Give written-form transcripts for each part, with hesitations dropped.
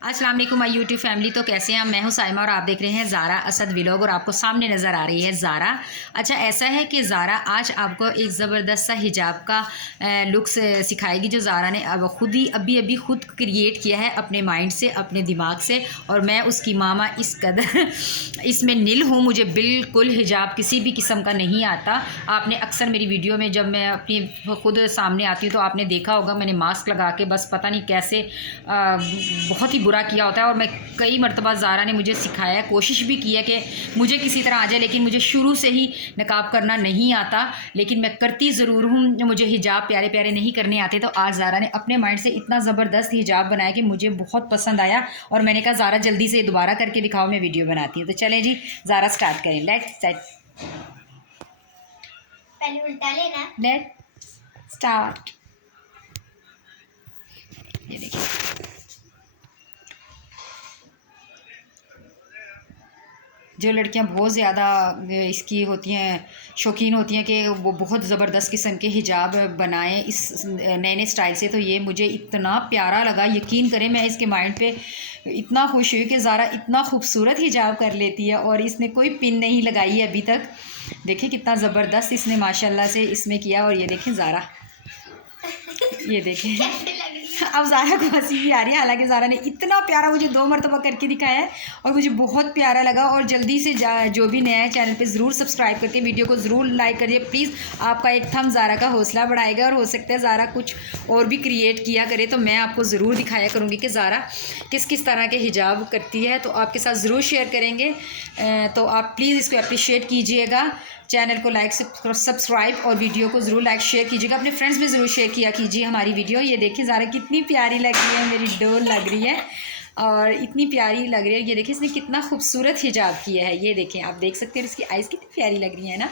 अस्सलाम वालेकुम my YouTube family. तो कैसे हैं आप? मैं हूं साइमा और आप देख रहे हैं ज़ारा असद व्लॉग और आपको सामने नज़र आ रही है ज़ारा। अच्छा, ऐसा है कि ज़ारा आज आपको एक ज़बरदस्त सा हिजाब का लुक सिखाएगी जो ज़ारा ने अब खुद ही अभी खुद क्रिएट किया है अपने माइंड से, अपने दिमाग से। और मैं उसकी मामा इस कदर इसमें नील हूँ, मुझे बिल्कुल हिजाब किसी भी किस्म का नहीं आता। आपने अक्सर मेरी वीडियो में जब मैं अपनी खुद सामने आती हूँ तो आपने देखा होगा मैंने मास्क लगा के बस पता नहीं कैसे बहुत ही बुरा किया होता है। और मैं कई मरतबा ज़ारा ने मुझे सिखाया, कोशिश भी की है कि मुझे किसी तरह आ जाए, लेकिन मुझे शुरू से ही नकाब करना नहीं आता। लेकिन मैं करती ज़रूर हूँ, मुझे हिजाब प्यारे प्यारे नहीं करने आते। तो आज ज़ारा ने अपने माइंड से इतना ज़बरदस्त हिजाब बनाया कि मुझे बहुत पसंद आया और मैंने कहा ज़ारा जल्दी से दोबारा करके दिखाओ, मैं वीडियो बनाती हूँ। तो चलें जी, ज़ारा स्टार्ट करें। लेट्स पहले उल्टा लेना। Let start. ये देखिए, जो लड़कियां बहुत ज़्यादा इसकी होती हैं, शौकीन होती हैं कि वो बहुत ज़बरदस्त किस्म के हिजाब बनाएं इस नए नए स्टाइल से, तो ये मुझे इतना प्यारा लगा। यकीन करें मैं इसके माइंड पे इतना खुश हुई कि ज़ारा इतना खूबसूरत हिजाब कर लेती है और इसने कोई पिन नहीं लगाई है अभी तक। देखिए कितना ज़बरदस्त इसने माशाल्लाह से इसमें किया। और ये देखें ज़ारा, ये देखें कैसे लग रही है? अब ज़ारा को हंसी भी आ रही है, हालांकि ज़ारा ने इतना प्यारा मुझे 2 मरतबा करके दिखाया है और मुझे बहुत प्यारा लगा। और जल्दी से जो भी नया है चैनल पे ज़रूर सब्सक्राइब करके वीडियो को ज़रूर लाइक करिए प्लीज़। आपका एक थम ज़ारा का हौसला बढ़ाएगा और हो सकता है ज़ारा कुछ और भी क्रिएट किया करे तो मैं आपको ज़रूर दिखाया करूँगी कि ज़ारा किस किस तरह के हिजाब करती है, तो आपके साथ ज़रूर शेयर करेंगे। तो आप प्लीज़ इसको अप्रिशिएट कीजिएगा, चैनल को लाइक सब्सक्राइब और वीडियो को ज़रूर लाइक शेयर कीजिएगा, अपने फ्रेंड्स में ज़रूर शेयर किया कीजिए हमारी वीडियो। ये देखिए ज़ारा कितनी प्यारी लग रही है, मेरी डोल लग रही है और इतनी प्यारी लग रही है। ये देखिए इसने कितना खूबसूरत हिजाब किया है, ये देखें आप देख सकते हैं इसकी आइज़ कितनी प्यारी लग रही है ना।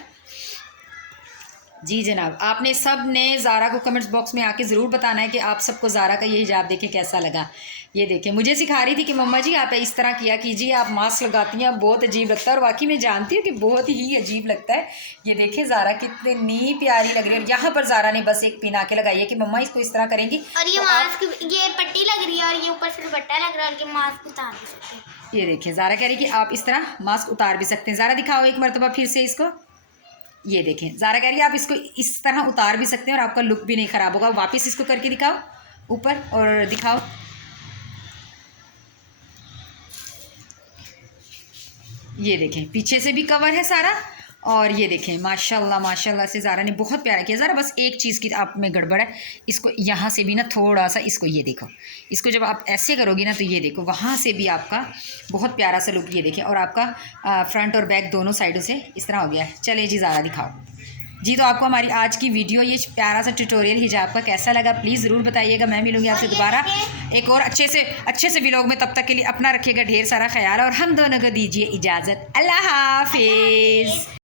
जी जनाब, आपने सब ने ज़ारा को कमेंट्स बॉक्स में आके ज़रूर बताना है कि आप सबको ज़ारा का ये हिजाब देखें कैसा लगा। ये देखें, मुझे सिखा रही थी कि मम्मा जी आप इस तरह किया कीजिए, आप मास्क लगाती हैं बहुत अजीब लगता है, और वाकई मैं जानती हूँ कि बहुत ही अजीब लगता है। ये देखें ज़ारा कितनी प्यारी लग रही है। और यहाँ पर ज़ारा ने बस एक पिन आके लगाई है कि मम्मा इसको इस तरह करेंगी। और ये तो मास्क, ये पट्टी लग रही है और ये ऊपर से दुपट्टा लग रहा है और ये मास्क उतार भी सकते हैं। ये देखिए ज़ारा कह रही कि आप इस तरह मास्क उतार भी सकते हैं। ज़ारा दिखाओ एक मरतबा फिर से इसको। ये देखें ज़ारा कह रही है आप इसको इस तरह उतार भी सकते हैं और आपका लुक भी नहीं ख़राब होगा। वापस इसको करके दिखाओ ऊपर और दिखाओ। ये देखें पीछे से भी कवर है सारा। और ये देखें माशाल्लाह माशाल्लाह से ज़ारा ने बहुत प्यारा किया। ज़रा बस एक चीज़ की आप में गड़बड़ है, इसको यहाँ से भी ना थोड़ा सा इसको, ये देखो इसको जब आप ऐसे करोगी ना तो ये देखो वहाँ से भी आपका बहुत प्यारा सा लुक, ये देखें। और आपका फ्रंट और बैक दोनों साइडों से इस तरह हो गया है। चले जी ज़ारा दिखाओ जी। तो आपको हमारी आज की वीडियो ये प्यारा सा ट्यूटोरियल हिजाब का कैसा लगा प्लीज़ ज़रूर बताइएगा। मैं मिलूँगी आपसे दोबारा एक और अच्छे से व्लॉग में। तब तक के लिए अपना रखिएगा ढेर सारा ख्याल और हम दोनों को दीजिए इजाज़त। अल्लाह हाफिज़।